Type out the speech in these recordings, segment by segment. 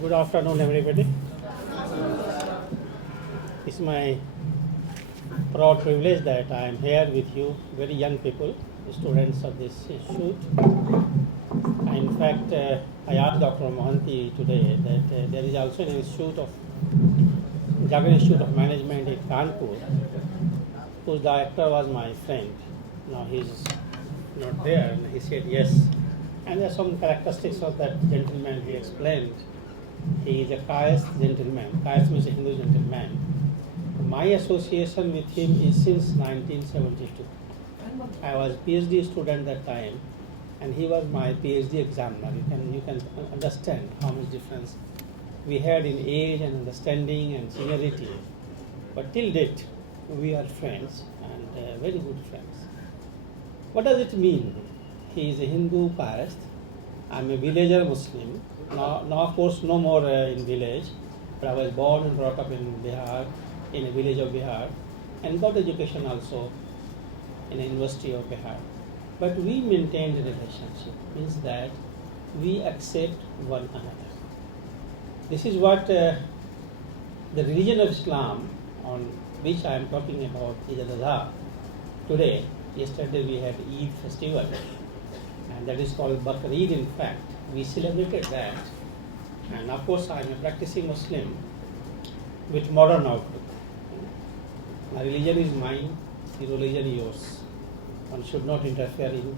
Good afternoon, everybody. It's my proud privilege that I am here with you, very young people, students of this institute. In fact, I asked Dr. Mohanty today that there is also an institute of Jagan Institute of Management in Kanpur, whose director was my friend. Now he is not there, and he said yes. And there are some characteristics of that gentleman he explained. He is a Kayast gentleman. Kayast means a Hindu gentleman. My association with him is since 1972. I was PhD student that time, and he was my PhD examiner. You can understand how much difference we had in age and understanding and seniority. But till date, we are friends and very good friends. What does it mean? He is a Hindu caste. I'm a villager Muslim. Now of course, no more in village, but I was born and brought up in Bihar, in a village of Bihar, and got education also in a university of Bihar. But we maintained a relationship, means that we accept one another. This is what the religion of Islam, on which I am talking about, is Al-Adha. Today, yesterday we had Eid festival, and that is called Bakr-Eid. In fact, we celebrated that, and of course I am a practicing Muslim with modern outlook. My religion is mine, the religion is yours. One should not interfere in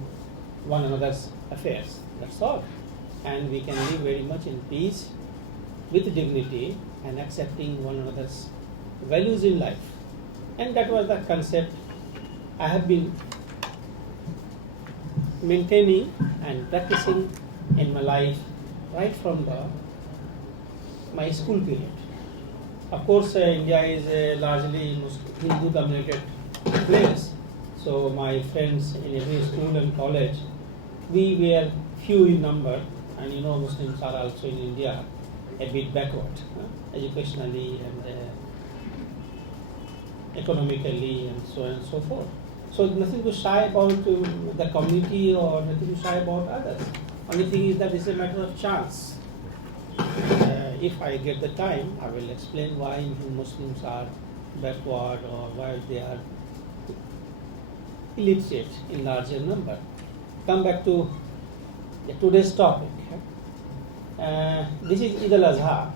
one another's affairs, that's all. And we can live very much in peace, with dignity, and accepting one another's values in life. And that was the concept I have been maintaining and practicing in my life right from my school period. Of course, India is a largely Hindu-dominated place, so my friends in every school and college, we were few in number, and Muslims are also in India a bit backward, educationally and economically and so on and so forth. So nothing to shy about the community or nothing to shy about others. Only thing is that it's a matter of chance. If I get the time, I will explain why Muslims are backward or why they are illiterate in larger number. Come back to today's topic. This is Eid al-Adha,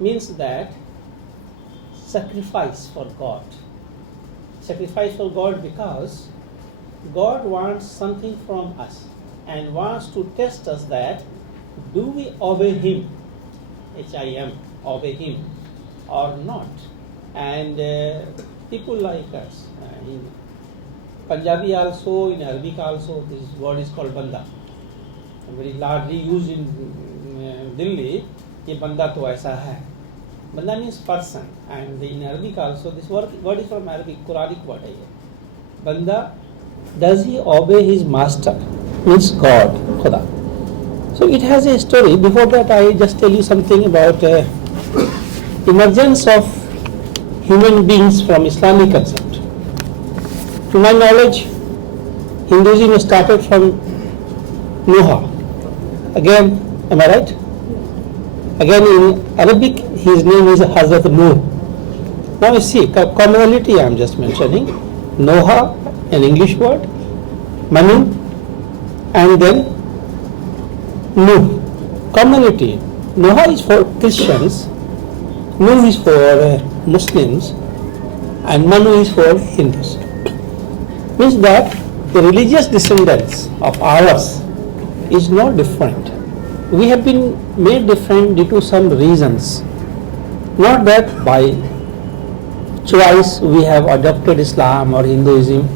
means that sacrifice for God. Sacrifice for God because God wants something from us and wants to test us that do we obey Him, H-I-M, obey Him or not. And people like us, in Punjabi also, in Arabic also, this word is called banda. Very largely used in Delhi, ye banda to aisa hai. Banda means person, and in Arabic also, this word is from Arabic, Quranic word. Banda, does he obey his master? Means God, Khuda. So it has a story. Before that, I just tell you something about emergence of human beings from Islamic concept. To my knowledge, Hinduism started from Noah. Again, am I right? Again, in Arabic, his name is Hazrat Nuh. Now you see, commonality I am just mentioning. Noah, an English word, Manu, and then Nuh. Commonality. Noah is for Christians, Nuh is for Muslims, and Manu is for Hindus. Means that the religious descendants of ours is not different. We have been made different due to some reasons. Not that by choice we have adopted Islam or Hinduism.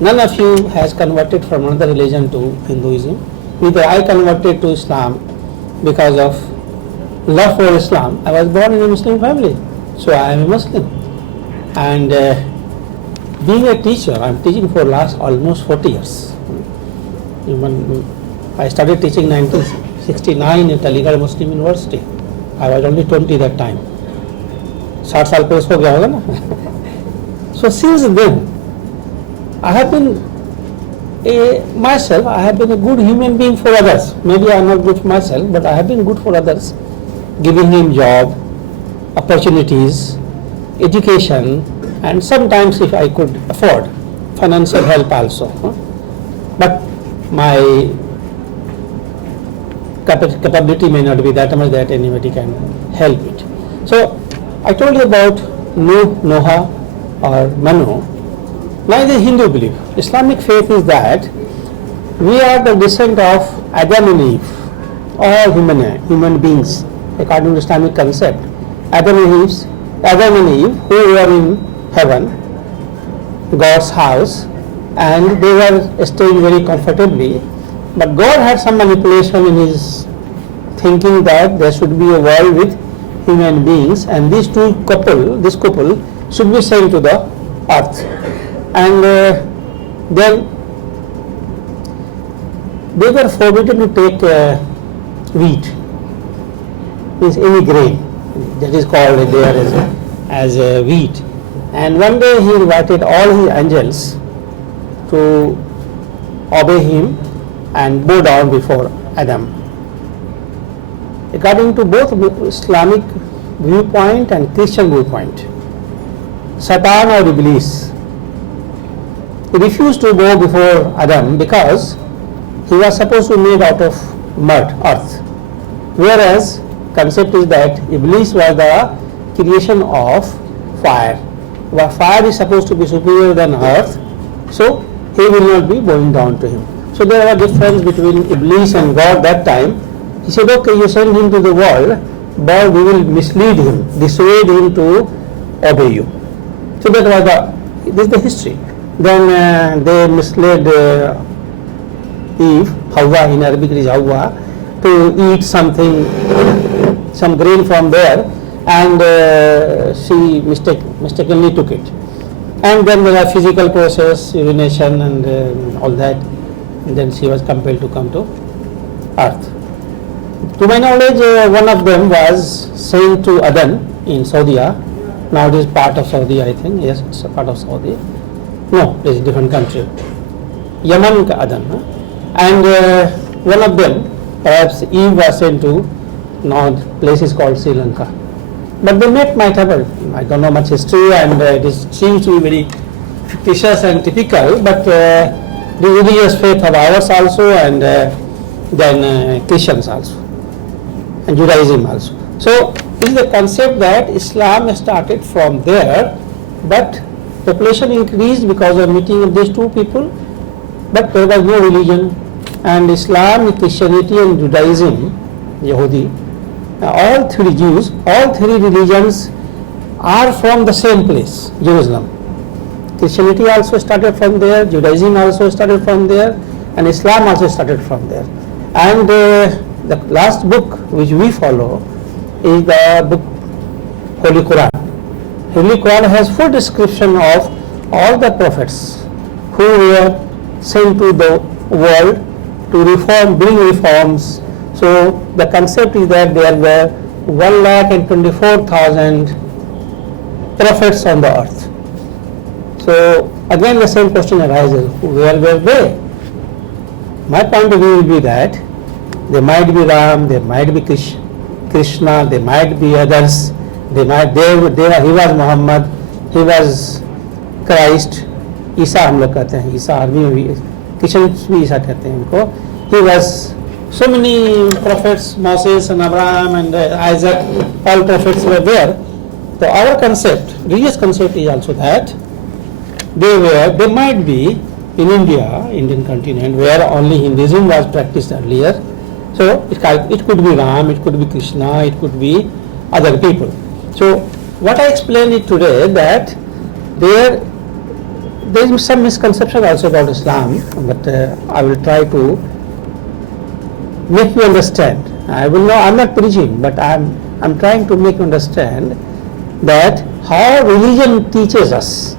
None of you has converted from another religion to Hinduism. Neither I converted to Islam because of love for Islam. I was born in a Muslim family, so I am a Muslim. And being a teacher, I am teaching for last almost 40 years. Even I started teaching 1969 in Aligarh Muslim University. I was only 20 that time. 60 साल course हो गया होगा ना. So since then, I have been myself, I have been a good human being for others. Maybe I am not good for myself, but I have been good for others. giving him job, opportunities, education, and sometimes if I could afford, financial help also. But my capability may not be that much that anybody can help it. So I told you about Noah or Manu. Now the Hindu belief, Islamic faith is that we are the descent of Adam and Eve, all human beings, according to Islamic concept. Adam and Eve, who were in heaven, God's house, and they were staying very comfortably. But God had some manipulation in his thinking that there should be a world with human beings, and this couple should be sent to the earth. And then they were forbidden to take wheat, means any grain that is called there as wheat. And one day he invited all his angels to obey him and bow down before Adam. According to both Islamic viewpoint and Christian viewpoint, Satan or Iblis, he refused to bow before Adam because he was supposed to be made out of mud, earth. Whereas concept is that Iblis was the creation of fire. Where fire is supposed to be superior than earth, so he will not be bowing down to him. So there was a difference between Iblis and God that time. He said, okay, you send him to the world, but we will mislead him, dissuade him to obey you. So that was this is the history. Then they misled Eve, Hawa, in Arabic it is Hawa, to eat something, some grain from there, and she mistakenly took it. And then there was physical process, urination and all that, and then she was compelled to come to earth. To my knowledge, one of them was sent to Aden in Saudi. Now it is part of Saudi, I think. Yes, it's a part of Saudi. No, it is a different country. Yemen ka Aden. And one of them, perhaps Eve, was sent to, now the place is called Sri Lanka. But they might have, I don't know much history, and it seems to be very fictitious and typical, but the religious faith of ours also, and then Christians also, and Judaism also. So this is the concept that Islam started from there, but population increased because of meeting of these two people, but there was no religion. And Islam, Christianity and Judaism, Yahudi, all three Jews, all three religions are from the same place, Jerusalem. Christianity also started from there, Judaism also started from there, and Islam also started from there. And the last book which we follow is the book Holy Quran. Holy Quran has full description of all the prophets who were sent to the world to bring reforms. So the concept is that there were 1,24,000 prophets on the earth. So again the same question arises, where were they? My point of view will be that there might be Ram, there might be Krishna, there might be others, he was Muhammad, he was Christ, ईसा हम लोग कहते हैं, ईसा army में भी, Christians भी ईसा कहते हैं इनको. He was so many prophets, Moses and Abraham and Isaac, all prophets were there. So our concept, religious concept is also that they might be in India, Indian continent, where only Hinduism was practiced earlier. So it could be Ram, it could be Krishna, it could be other people. So what I explained it today, that there is some misconception also about Islam, but I will try to make you understand. I'm not preaching, but I'm trying to make you understand that how religion teaches us.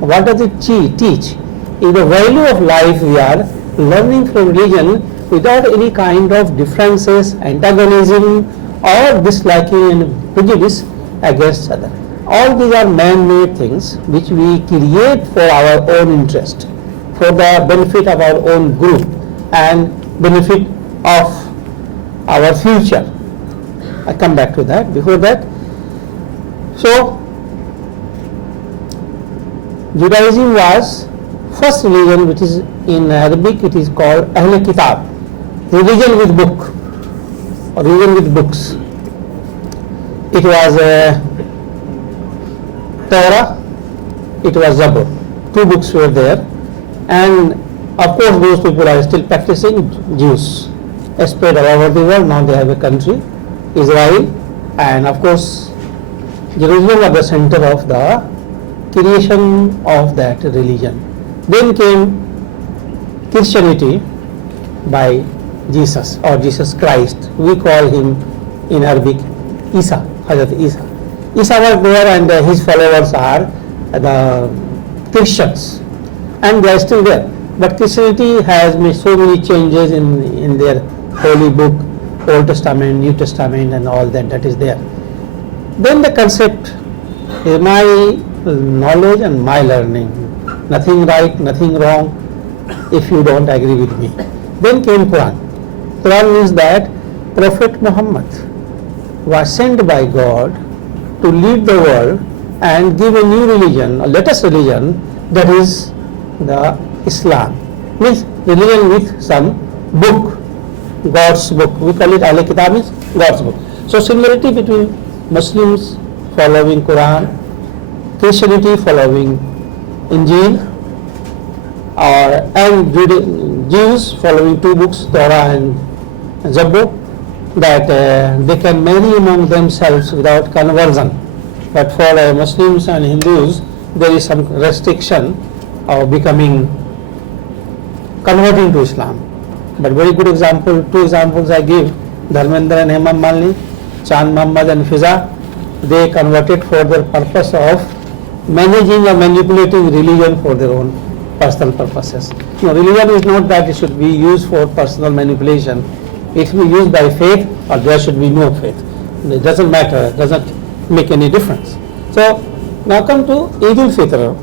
What does it teach? In the value of life we are learning from religion without any kind of differences, antagonism or disliking and prejudice against other. All these are man-made things which we create for our own interest, for the benefit of our own group and benefit of our future. I come back to that. Before that, so Judaism was first religion, which is in Arabic it is called Ahl Kitab, religion with book or religion with books. It was Torah, it was Zabur. Two books were there, and of course those people are still practicing. Jews spread all over the world. Now they have a country, Israel, and of course Jerusalem was the center of the creation of that religion. Then came Christianity by Jesus or Jesus Christ. We call him in Arabic Isa, Hazrat Isa. Isa was there, and his followers are the Christians, and they are still there. But Christianity has made so many changes in their holy book, Old Testament, New Testament, and all that is there. Then the concept is my knowledge and my learning. Nothing right, nothing wrong if you don't agree with me. Then came Quran. Quran means that Prophet Muhammad was sent by God to lead the world and give a new religion, a latest religion, that is the Islam. Means religion with some book, God's book. We call it Ahl Kitab, means God's book. So similarity between Muslims following Quran, Christianity following Injil, and Jews following two books, Torah and Zabur, that they can marry among themselves without conversion. But for Muslims and Hindus, there is some restriction of converting to Islam. But very good example, two examples I give: Dharmendra and Hemam Malini, Chand Muhammad and Fiza. They converted for the purpose of managing or manipulating religion for their own personal purposes. No, religion is not that it should be used for personal manipulation. It should be used by faith, or there should be no faith. It doesn't matter, it doesn't make any difference. So now come to Eid al-Fitr.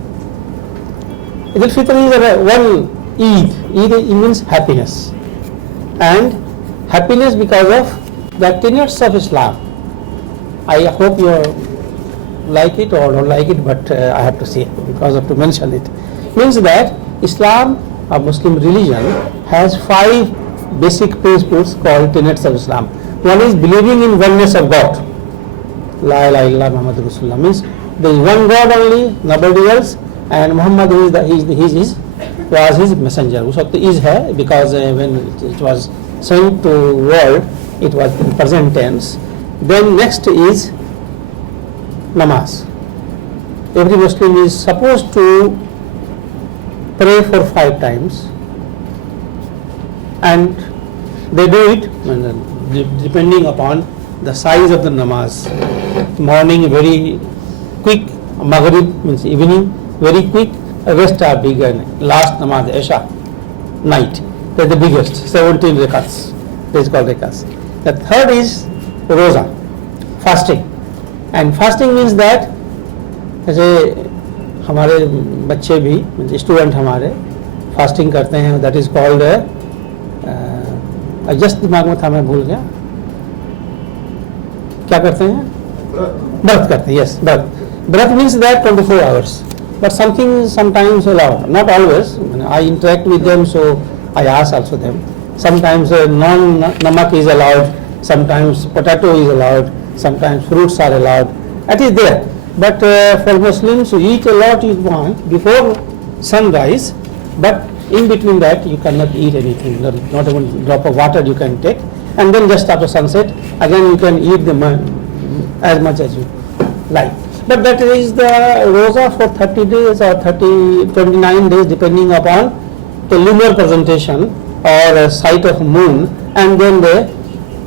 Eid al-Fitr is one Eid. Eid means happiness. And happiness because of the tenets of Islam. I hope you like it or don't like it, but I have to say it because of to mention it. Means that Islam, a Muslim religion, has 5 basic principles called tenets of Islam. One is believing in oneness of God. La ilaha illallah Muhammad Rasulullah, means there is one God only, nobody else, and Muhammad was his messenger. So is hai, because when it was sent to world, it was in present tense. Then next is namaz. Every Muslim is supposed to pray for 5 times, and they do it depending upon the size of the namaz. Morning very quick, Maghrib means evening very quick, rest are big, and last namaz Isha night, that's the biggest, 17 rakats, that is called rakats. The third is roza, fasting, and fasting means that जैसे हमारे बच्चे भी student हमारे fasting करते हैं, that is called just दिमाग में था मैं भूल गया, क्या करते हैं, व्रत करते हैं. यस, व्रत means that 24 hours, but something sometimes allowed, not always. I interact with them, so I ask also them. Sometimes non-namak is allowed, sometimes potato is allowed, sometimes fruits are allowed. That is there. But for Muslims, you eat a lot you want before sunrise, but in between that you cannot eat anything, not even a drop of water you can take, and then just after sunset again you can eat as much as you like. But that is the roza for 30 days or 29 days depending upon the lunar presentation or sight of moon, and then they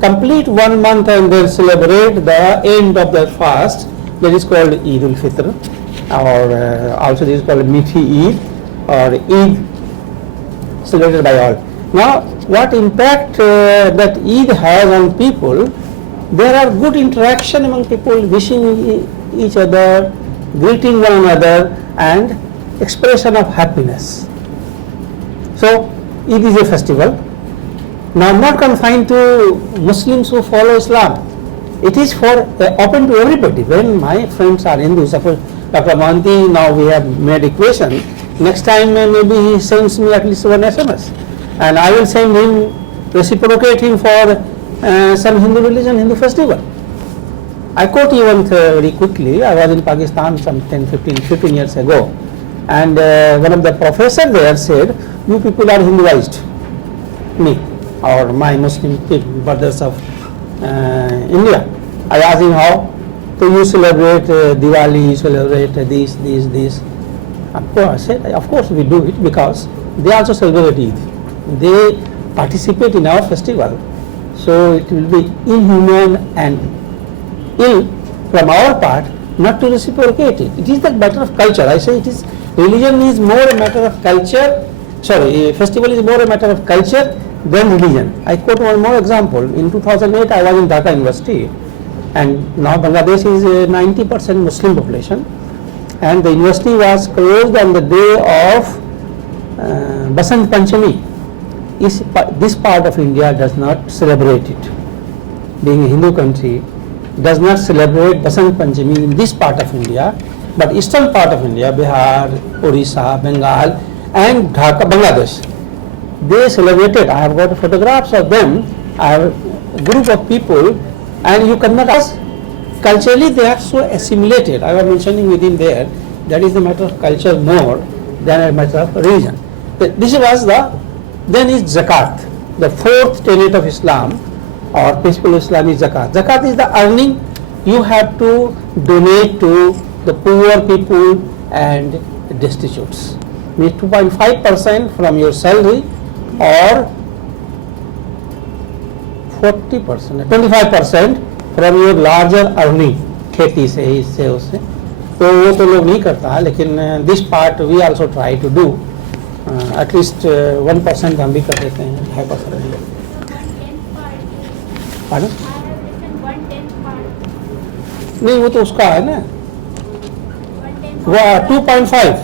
complete 1 month and then celebrate the end of the fast. That is called Eid al-Fitr, or also this is called Mithi Eid or Eid, celebrated by all. Now, what impact that Eid has on people? There are good interaction among people, wishing each other, greeting one another, and expression of happiness. So, Eid is a festival. Now, not confined to Muslims who follow Islam. It is for open to everybody. When my friends are Hindus, suppose Dr. Manti, now we have made equation, next time maybe he sends me at least one SMS, and I will send him, reciprocate him for some Hindu religion, Hindu festival. I quote you one very quickly. I was in Pakistan some 15 years ago, and one of the professors there said, you people are Hinduized, me or my Muslim brothers of India. I asked him how. So you celebrate Diwali, you celebrate this. Of course, I said, of course we do it because they also celebrate Eid. They participate in our festival. So it will be inhuman and ill from our part not to reciprocate it. It is the matter of culture. I say it is, religion is more a matter of culture, festival is more a matter of culture than religion. I quote one more example. In 2008 I was in Dhaka University, and now Bangladesh is a 90% Muslim population, and the university was closed on the day of Basant Panchami. This part of India does not celebrate it. Being a Hindu country, does not celebrate Basant Panchami in this part of India, but eastern part of India, Bihar, Orissa, Bengal and Dhaka, Bangladesh, they celebrated. I have got photographs of them. I have a group of people, and you cannot ask, culturally they are so assimilated. I was mentioning within there, that is a matter of culture more than a matter of religion. This was then is zakat, the fourth tenet of Islam or principle of Islam is zakat. Zakat is the earning you have to donate to the poor people and destitutes. Means 2.5% from your salary or 40%, 25% from your larger earning, खेती से इससे उससे, तो वो तो लोग नहीं करता है, लेकिन this part we also try to do, at least 1% हम भी कर देते हैं, 5% भी. Pardon? नहीं वो तो उसका है ना, वो 2.5,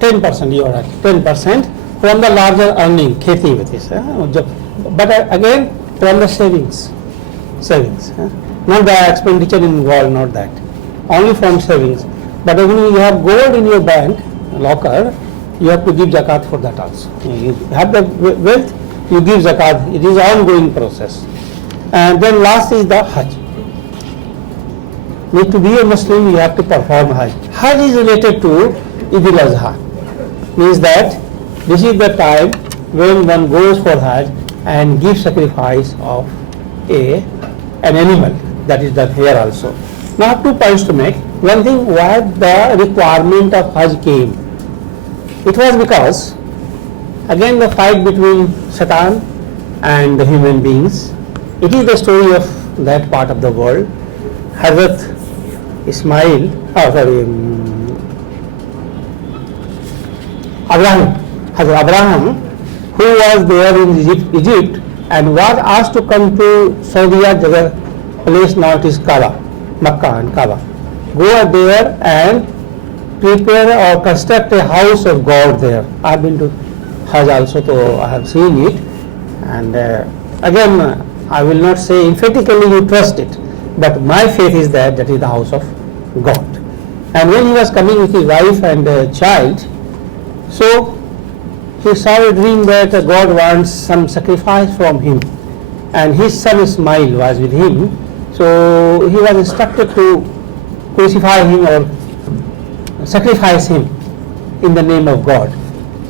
10% you are right, 10% from the larger earning, खेती with this, but again from the savings, not the expenditure involved, not that, only from savings. But when you have gold in your bank locker, you have to give zakat for that also. You have the wealth, you give zakat. It is an ongoing process. And then last is the Hajj. Need to be a Muslim, you have to perform Hajj. Hajj is related to Eid al-Adha. Means that this is the time when one goes for Hajj and gives sacrifice of an animal. That is done here also. Now 2 points to make. One thing, why the requirement of Hajj came. It was because, again, the fight between Satan and the human beings. It is the story of that part of the world. Hazrat Abraham, who was there in Egypt and was asked to come to Saudi Arabia, place now it is Kaaba, Makkah and Kaaba. Go there and prepare or construct a house of God there. I have been to Hajj also, so I have seen it. And again, I will not say emphatically you trust it, but my faith is that that is the house of God. And when he was coming with his wife and child, so he saw a dream that God wants some sacrifice from him, and his son Ismail was with him. So he was instructed to crucify him or sacrifice him in the name of God.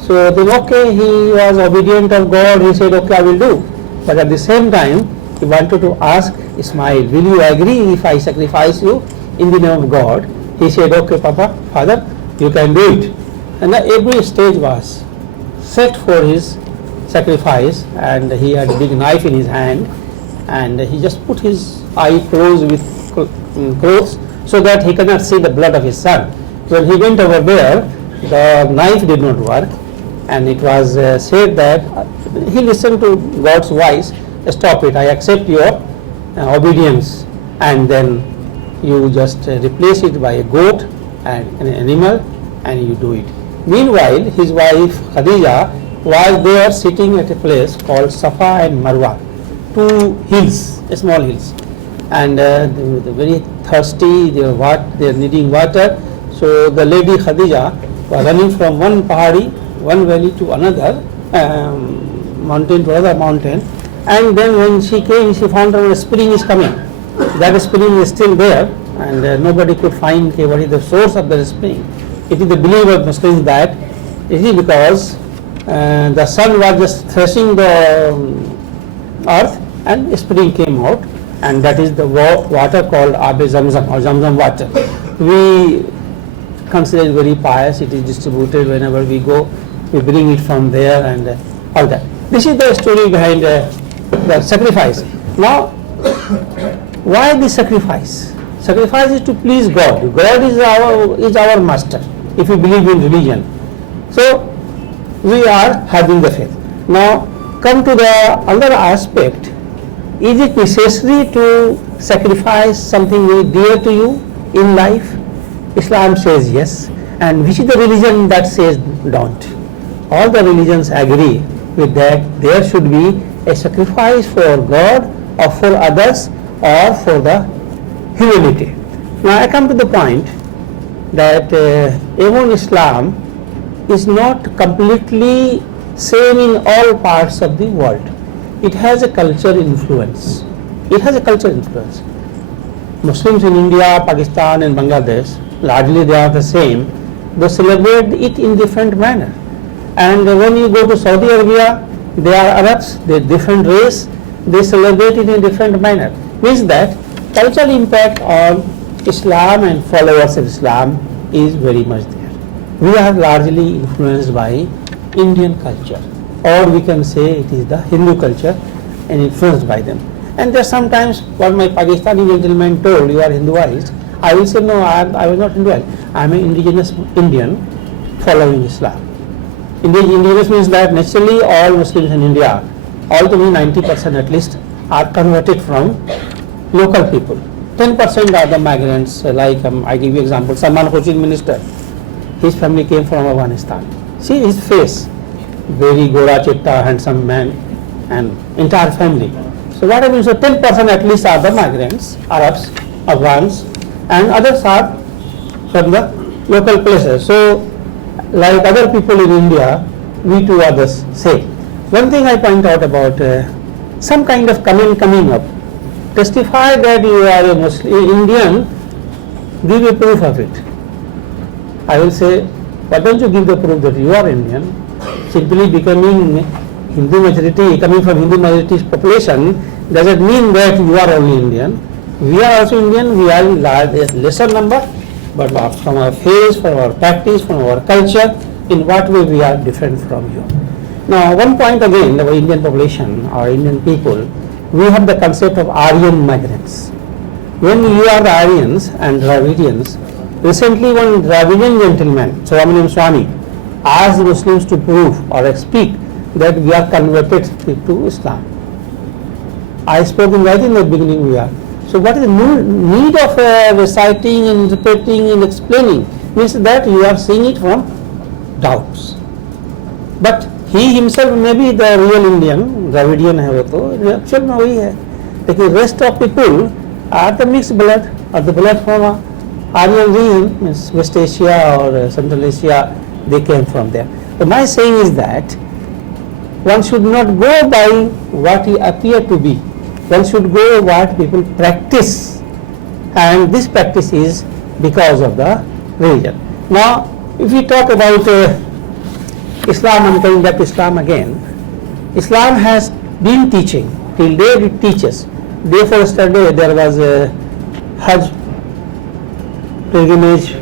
So then okay, he was obedient of God, he said okay, I will do. But at the same time, he wanted to ask Ismail, will you agree if I sacrifice you in the name of God? He said okay, Papa, Father, you can do it. And every stage was set for his sacrifice, and he had a big knife in his hand, and he just put his eye closed with clothes so that he cannot see the blood of his son. When he went over there, the knife did not work, and it was said that he listened to God's voice, stop it, I accept your obedience, and then you just replace it by a goat and an animal, and you do it. Meanwhile, his wife Khadija was there sitting at a place called Safa and Marwa, two hills, small hills. and they're very thirsty, they're needing water. So the lady Khadija was running from one pahari, one valley to another, mountain to another mountain, and then when she came, she found out a spring is coming. That spring is still there, and nobody could find what is the source of the spring. It is the belief of Muslims that it is because the sun was just threshing the earth and spring came out, and that is the water called Abe Zamzam or Zamzam water. We consider it very pious. It is distributed whenever we go. We bring it from there and all that. This is the story behind the sacrifice. Now, why this sacrifice? Sacrifice is to please God. God is our master, if we believe in religion. So we are having the faith. Now come to the other aspect. Is it necessary to sacrifice something very dear to you in life? Islam says yes. And which is the religion that says don't? All the religions agree with that. There should be a sacrifice for God or for others or for the humanity. Now I come to the point that even Islam is not completely same in all parts of the world. It has a culture influence. Muslims in India, Pakistan and Bangladesh, largely they are the same. They celebrate it in different manner. And when you go to Saudi Arabia, they are Arabs, they are different race, they celebrate it in different manner. Means that cultural impact on Islam and followers of Islam is very much there. We are largely influenced by Indian culture, or we can say it is the Hindu culture and influenced by them. And there sometimes what my Pakistani gentleman told, you are Hinduized, I will say no, I was not Hinduized. I am an indigenous Indian following Islam. Indigenous means that naturally all Muslims in India, all to me 90% at least, are converted from local people. 10% are the migrants, like I give you example, Salman Khurshid minister, his family came from Afghanistan. See his face, very Gora Chitta, handsome man, and entire family. So what happens, so 10% at least are the migrants, Arabs, Afghans, and others are from the local places. So like other people in India, we too are the same. One thing I point out about some kind of comment coming up, testify that you are a Muslim Indian, give a proof of it. I will say, why don't you give the proof that you are Indian? Simply becoming Hindu majority, coming from Hindu majority population, doesn't mean that you are only Indian. We are also Indian, we are in lesser number, but from our face, from our practice, from our culture, in what way we are different from you. Now one point again, our Indian population, our Indian people, we have the concept of Aryan migrants. When you are the Aryans and Dravidians, recently one Dravidian gentleman, Swami, asked the Muslims to prove or speak that we are converted to Islam. I spoke right in the beginning we are. So what is the need of reciting, interpreting and explaining? Means that you are seeing it from doubts. But he himself may be the real Indian, Dravidian है वो तो, actual में वही है. लेकिन rest of people are the mixed blood, or the blood from Aryan region, means West Asia or Central Asia, they came from there. So my saying is that one should not go by what he appear to be. One should go what people practice, and this practice is because of the religion. Now, if we talk about Islam, I'm coming back to Islam again. Islam has been teaching, till date it teaches. Day for yesterday there was a Hajj pilgrimage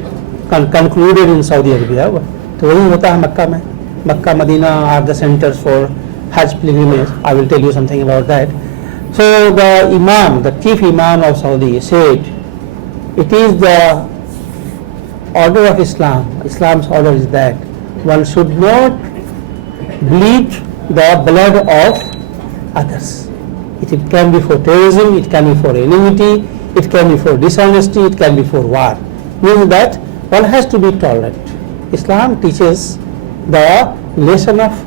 concluded in Saudi Arabia. तो वही होता है मक्का में. Makkah, Medina are the centers for Hajj pilgrimage. I will tell you something about that. So the Imam, the chief Imam of Saudi said, it is the order of Islam, Islam's order is that one should not bleed the blood of others. It can be for terrorism, it can be for enmity, it can be for dishonesty, it can be for war. Meaning that one has to be tolerant. Islam teaches the lesson of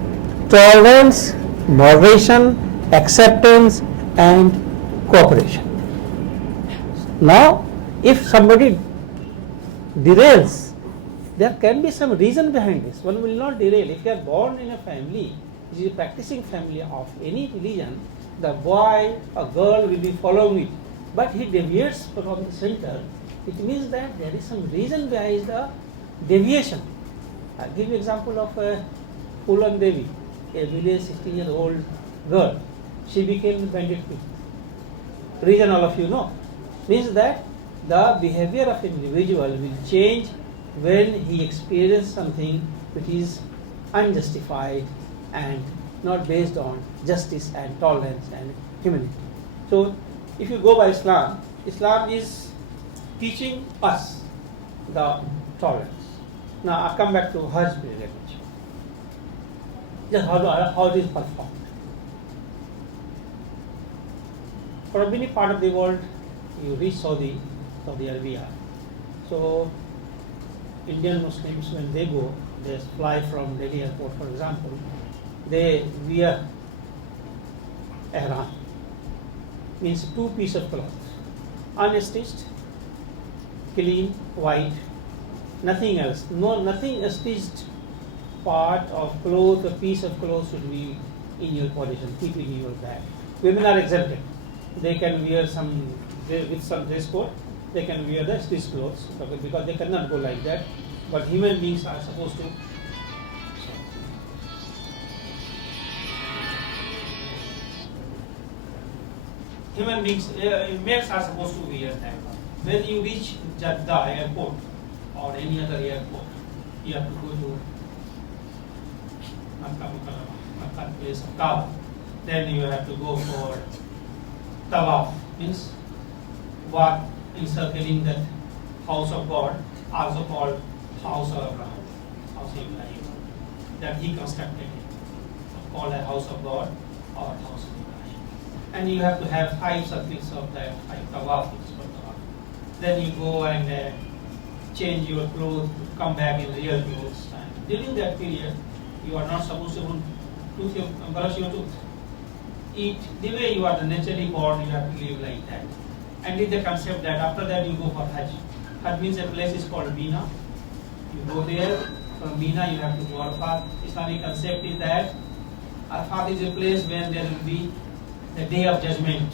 tolerance, moderation, acceptance and cooperation. Now, if somebody derails, there can be some reason behind this. One will not derail. If you are born in a family, which is a practicing family of any religion, the boy or girl will be following it. But he deviates from the center. It means that there is some reason behind the deviation. I'll give you example of Pulan Devi, a village 16-year-old girl. She became bandit queen. Reason all of you know. Means that the behavior of an individual will change when he experiences something which is unjustified and not based on justice and tolerance and humanity. So, if you go by Islam, Islam is teaching us the tolerance. Now, I come back to Hajj pilgrimage. Just how it is performed. For many part of the world, you reach Saudi Arabia. So, Indian Muslims, when they go, they fly from Delhi airport, for example, they wear ihram, means two pieces of cloth, unstitched, clean, white, nothing else. No, nothing stitched part of cloth, a piece of cloth should be in your possession, keep in your bag. Women are exempted. They can wear with some dress code, they can wear the stitched clothes because they cannot go like that. But human beings are supposed to. Males are supposed to wear that. When you reach Jeddah airport or any other airport, you have to go to Makkah place of Kaaba. Then you have to go for Tawaf, means walk encircling that house of God, also called House of Abraham, House of Ibrahim, that he constructed it, called a House of God or House of Ibrahim. And you have to have 5 circles of that, 5 tawaf. Then you go and change your clothes, come back in real clothes. And during that period, you are not supposed to brush your tooth. Eat the way you are naturally born, you have to live like that. And with the concept that after that you go for Hajj. Hajj means a place is called Mina. You go there, from Mina you have to go Arafat. Islamic concept is that Arafat is a place where there will be the day of judgment,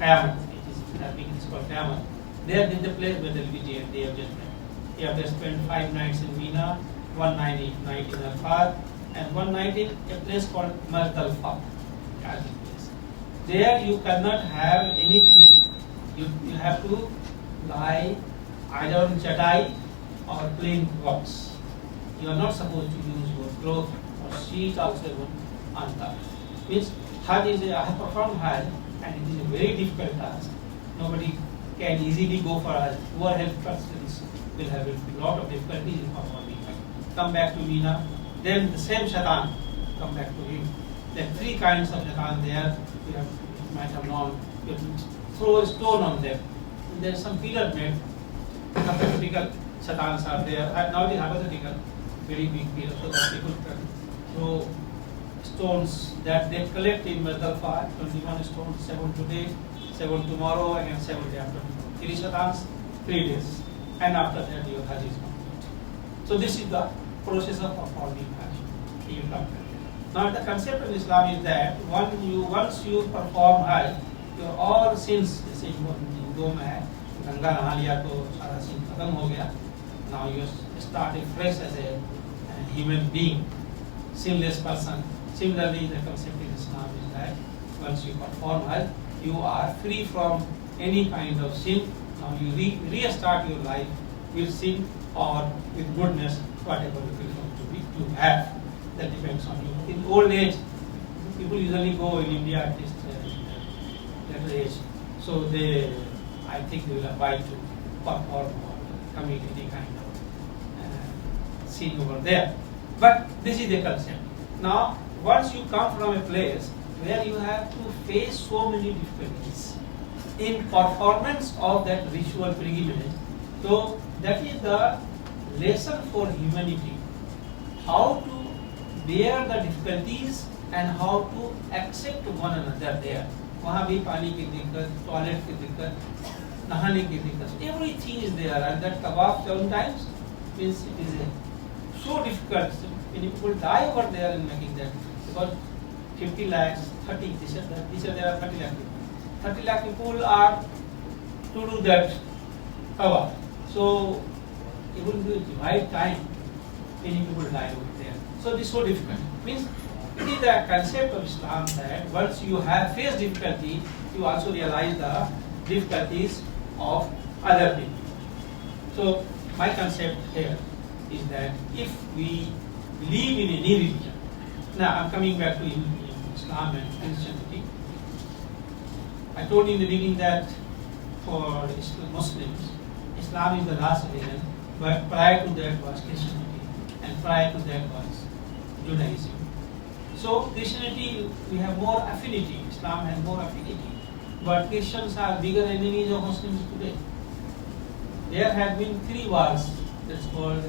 Qiyamah. It is called Qiyamah. There is the place where there will be day of judgment. You have to spend 5 nights in Mina, 1 night in Arafat, and 1 night in a place called Muzdalifah. There you cannot have anything. You have to lie either on chadai or plain rocks. You are not supposed to use your cloth or sheet also on top. Means Hajj I have performed Hajj and it is a very difficult task. Nobody can easily go for Hajj. Poor health persons will have a lot of difficulties in performing Hajj. Come back to Mina, then the same shaitan come back to him. There are 3 kinds of shaitan there. You might have known. You throw a stone on them. There is some pillar made. Hypothetical shaitans are there. Now it is hypothetical, very big pillar, so that people can throw stones that they collect in Muzdalifah. 21 stones, 7 today, 7 tomorrow, and 7 day after tomorrow. 3 shaitans, 3 days. And after that your Hajj is complete. So this is the process of performing Hajj. You come back. Now the concept of Islam is that once you perform Hajj, your all sins, जैसे हिंदुओं में है, गंगा नहा लिया तो सारा sin खत्म हो गया. Now you start afresh as a human being, sinless person. Similarly, the concept in Islam is that once you perform Hajj, you are free from any kind of sin. Now you restart your life with sin or with goodness, whatever you want to have. That depends on you. In old age, people usually go in India at this later age. So I think they will abide to perform or commit any kind of sin over there. But this is the concept. Now, once you come from a place where you have to face so many difficulties in performance of that ritual pilgrimage, so that is the lesson for humanity. How to bear the difficulties and how to accept one another there. वहाँ भी पानी की दिक्कत, toilet की दिक्कत, nahane ke liye, everything is there, and that tawaf sometimes means it is so difficult. So many people die over there in making that, because 50 lakhs, 30, this year there are 30 lakh people. 30 lakh people are to do that tawaf. So even if you divide time, many people die over there. So this is so difficult. Means it is the concept of Islam that once you have faced difficulty, you also realize the difficulties of other people. So my concept here is that if we believe in any religion, now I'm coming back to Islam and Christianity. I told you in the beginning that for Muslims, Islam is the last religion, but prior to that was Christianity, and prior to that was Judaism. So Christianity, we have more affinity, Islam has more affinity, but Christians are bigger enemies of Muslims today. There have been 3 wars, that's called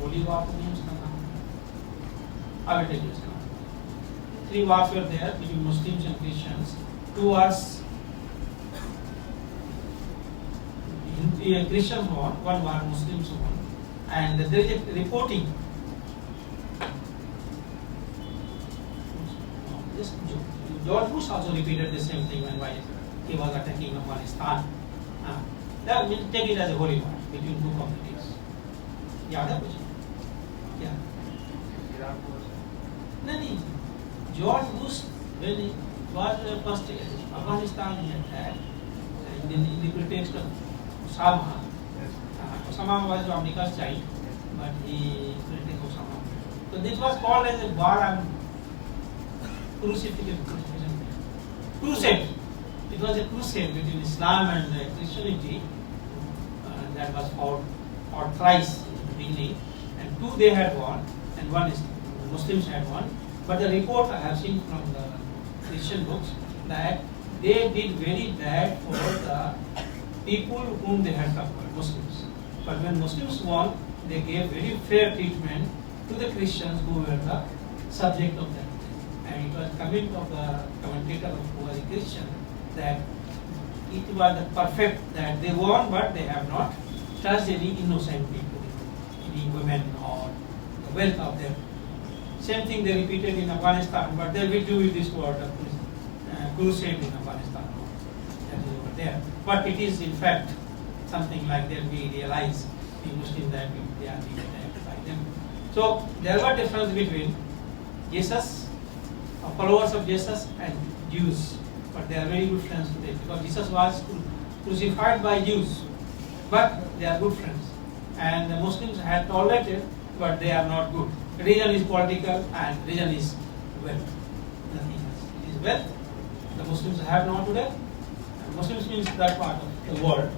Holy War, I will tell you now. 3 wars were there between Muslims and Christians. 2 wars, Christians won, 1 war Muslims won, and there is a reporting. George Bush also repeated the same thing when he was attacking Afghanistan. Take it as a holy war between 2 communities. Yeah. No. George Bush, when he was first Afghanistan, he attacked, and in the pretext of Osama. Osama was America's child, but he protected Osama. So this was called as a war on crucifixion. Crusade. It was a crusade between Islam and Christianity that was fought thrice in the beginning, and 2 they had won, and 1 is the Muslims had won. But the report I have seen from the Christian books that they did very bad for the people whom they had conquered, Muslims. But when Muslims won, they gave very fair treatment to the Christians who were the subject of that. And it was comment of the commentator who was a Christian that it was the perfect, that they won, but they have not touched any innocent people, any women or the wealth of them. Same thing they repeated in Afghanistan, but they will do with this word of crusade in Afghanistan. That is over there. But it is in fact something like that we realize in Muslims that they are being attacked by them. So there were difference between Jesus, followers of Jesus, and Jews. But they are very good friends today, because Jesus was crucified by Jews, but they are good friends. And the Muslims had tolerated, but they are not good. Religion is political and religion is wealth. Nothing else. It is wealth. The Muslims have not today. Muslims means that part of the world.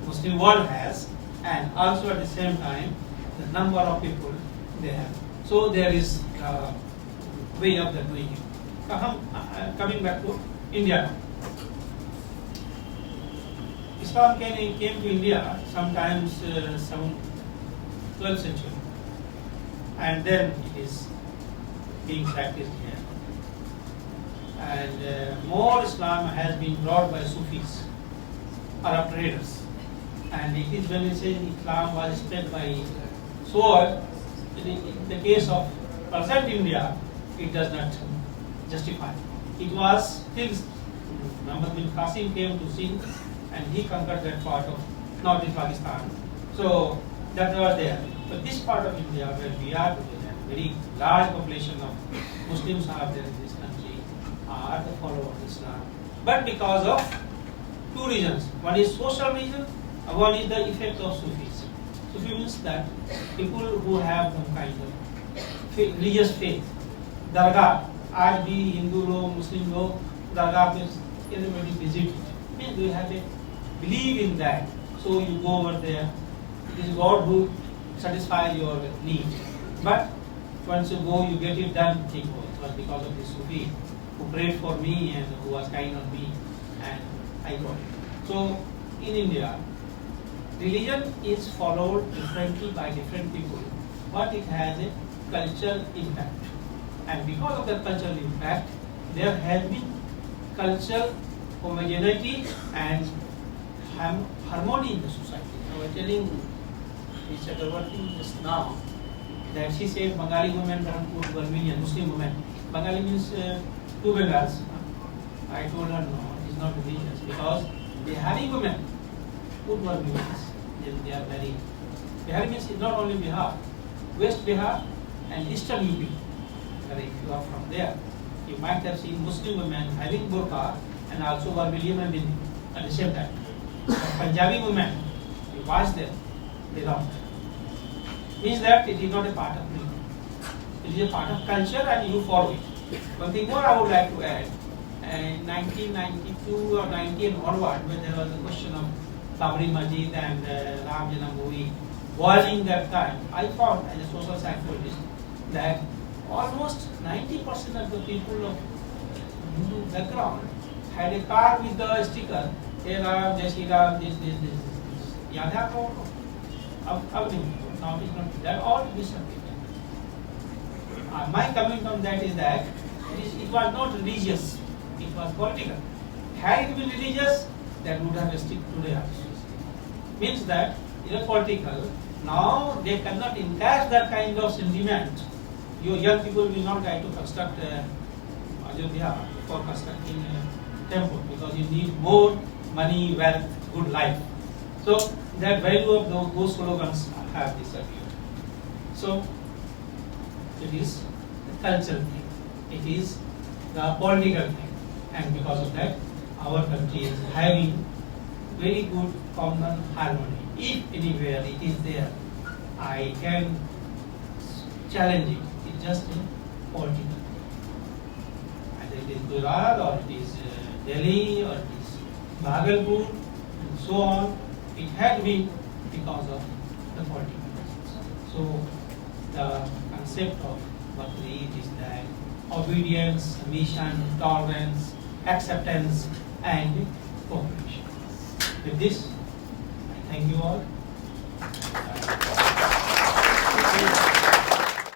The Muslim world has, and also at the same time, the number of people they have. So there is a way of the doing it. Coming back to India. Islam came to India sometimes some 12th century, and then it is being practiced here. And more Islam has been brought by Sufis, Arab traders. And it is when we say Islam was spread by sword, in the case of present India, it does not justify. It was till Muhammad bin Qasim came to Sindh, and he conquered that part of northern Pakistan. So that was there. But this part of India where we are today, a very large population of Muslims are there in this country, are the followers of Islam. But because of 2 reasons. One is social reason, one is the effect of Sufis. Sufi means that people who have some kind of religious faith. Dargah, आज भी हिंदू लोग, मुस्लिम लोग दरगाह पे everybody visit it. Means we have a believe in that. So you go over there. It is God who satisfies your need. But once you go, you get it done. Think, oh, it was because of the Sufi who prayed for me and who was kind on me, and I got it. So in India, religion is followed differently by different people, but it has a cultural impact. And because of that cultural impact, there has been cultural homogeneity and harmony in the society. I was telling Ms. Chakravarti just now that she said Bengali women don't put vermilion, Muslim women. Bengali means two Bengals. I told her no, it is not religious because Bihari women put vermilion. They are very. Bihari means it's not only Bihar, West Bihar and Eastern UP. If you are from there, you might have seen Muslim women having burqa and also vermilion and bindi at the same time. But Punjabi women, you watch them, they don't. Means that it is not a part of religion. It is a part of culture and you follow it. One thing more I would like to add. In 1992 or 90 and onward, when there was a question of Babri Masjid and Ram Janambhoomi boiling that time, I found as a social psychologist that almost 90% of the people of Hindu background had a card with the sticker, Hey Ram, Jai Shri Ram, this. Yaad hai aapko? Ab nahi. Now it is not. That all disappeared. My comment on that is that it was not religious, it was political. Had it been religious, that would have stick today also. Means that it is political. Now they cannot encourage that kind of sentiment. Your young people will not try to construct Ayodhya for constructing a temple because you need more money, wealth, good life. So that value of those slogans have disappeared. So it is the cultural thing, it is the political thing, and because of that, our country is having very good common harmony. If anywhere it is there, I can challenge it. It's just a political thing. Either it is Gujarat or it is Delhi or it is Bhagalpur and so on. It had been because of the political reasons. So the concept of Bakri is that obedience, submission, tolerance, acceptance, and cooperation. With this, I thank you all.